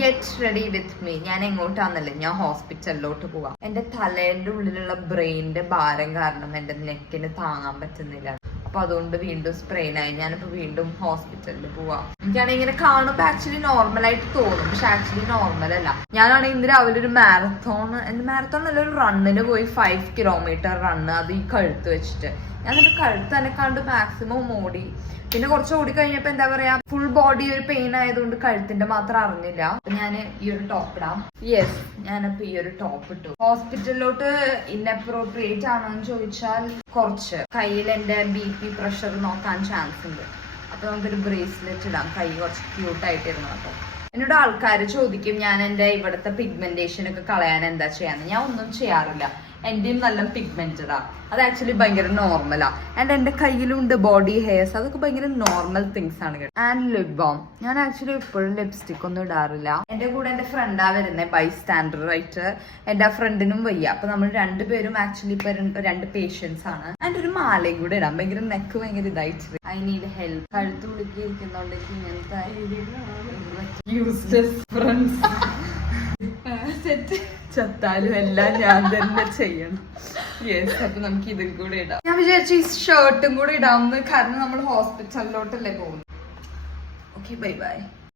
Get ready with me. ഞാൻ എങ്ങോട്ടാന്നല്ലേ, ഞാൻ ഹോസ്പിറ്റലിലോട്ട് പോവാം. എന്റെ തലേന്റെ ഉള്ളിലുള്ള ബ്രെയിനിന്റെ ഭാരം കാരണം എന്റെ നെക്കിന് താങ്ങാൻ പറ്റുന്നില്ല. അപ്പൊ അതുകൊണ്ട് വീണ്ടും സ്പ്രെയിനായി. ഞാനിപ്പോ വീണ്ടും ഹോസ്പിറ്റലിൽ പോവാം. എനിക്കാണെങ്കിൽ ഇങ്ങനെ കാണുമ്പോ ആക്ച്വലി നോർമൽ ആയിട്ട് തോന്നും, പക്ഷെ ആക്ച്വലി നോർമൽ അല്ല. ഞാനാണെങ്കിൽ ഇന്ന് രാവിലെ ഒരു മാരത്തോൺ അല്ല, ഒരു റണ്ണിന് പോയി 5 കിലോമീറ്റർ റണ്ണ്. അത് ഈ കഴുത്ത് വെച്ചിട്ട് ഞാൻ എന്റെ കഴുത്ത് എന്നെക്കാണ്ട് മാക്സിമം ഓടി. പിന്നെ കുറച്ച് ഓടി കഴിഞ്ഞപ്പോ എന്താ പറയാ, ഫുൾ ബോഡി ഒരു പെയിൻ ആയതുകൊണ്ട് കഴുത്തിന്റെ മാത്രം അറിഞ്ഞില്ല. ഞാൻ ഈ ഒരു ടോപ്പ് ഇടാം. യെസ്, ഞാനപ്പോ ഈ ഒരു ടോപ്പ് ഇട്ടു. ഹോസ്പിറ്റലിലോട്ട് ഇൻഅപ്രോപ്രിയേറ്റ് ആണോ എന്ന് ചോദിച്ചാൽ കുറച്ച്. കയ്യിൽ എന്റെ BP പ്രഷർ നോക്കാൻ ചാൻസ് ഉണ്ട്. അപ്പൊ നമുക്കൊരു ബ്രേസ്ലെറ്റ് ഇടാം. കൈ കുറച്ച് ക്യൂട്ടായിട്ടിരുന്നു. അപ്പൊ എന്നോട് ആൾക്കാർ ചോദിക്കും ഞാൻ എന്റെ ഇവിടുത്തെ പിഗ്മെന്റേഷൻ ഒക്കെ കളയാൻ എന്താ ചെയ്യാന്ന്. ഞാൻ ഒന്നും ചെയ്യാറില്ല. എന്റെയും നല്ല പിഗ്മെന്റഡാ. അത് ആക്ച്വലി ഭയങ്കര നോർമലാ. ആൻഡ് എന്റെ കയ്യിലുണ്ട് ബോഡി ഹെയർസ്. അതൊക്കെ ഭയങ്കര നോർമൽ തിങ്സ് ആണ് കേട്ടോ. And lip balm. ഞാൻ ആക്ച്വലി എപ്പോഴും ലിപ്സ്റ്റിക് ഒന്നും ഇടാറില്ല. എന്റെ കൂടെ എന്റെ ഫ്രണ്ടാ വരുന്നത്, ബൈ സ്റ്റാൻഡർ ആയിട്ട്. എന്റെ ആ ഫ്രണ്ടിനും വയ്യ. അപ്പൊ നമ്മൾ രണ്ടുപേരും ആക്ച്വലി ഇപ്പൊ 2 പേഷ്യൻസ് ആണ്. ആൻഡ് ഒരു മാലയും കൂടെ ഇടാം. ഭയങ്കര നെക്ക് ഭയങ്കര ഇതായിട്ട്. I need help. കഴുത്ത് ഉളുക്കിയിരിക്കുന്നോണ്ട് ഇങ്ങനത്തെ യൂസ്ലെസ് ഫ്രണ്ട്സ്. ചത്താലും എല്ലാം ഞാൻ തന്നെ ചെയ്യണം. യെസ്, അപ്പൊ നമുക്ക് ഇതും കൂടെ ഇടാം. ഞാൻ വിചാരിച്ചു ഈ ഷർട്ടും കൂടെ ഇടാമെന്ന്, കാരണം നമ്മൾ ഹോസ്പിറ്റലിലോട്ടല്ലേ പോകുന്നത്. Okay, bye bye.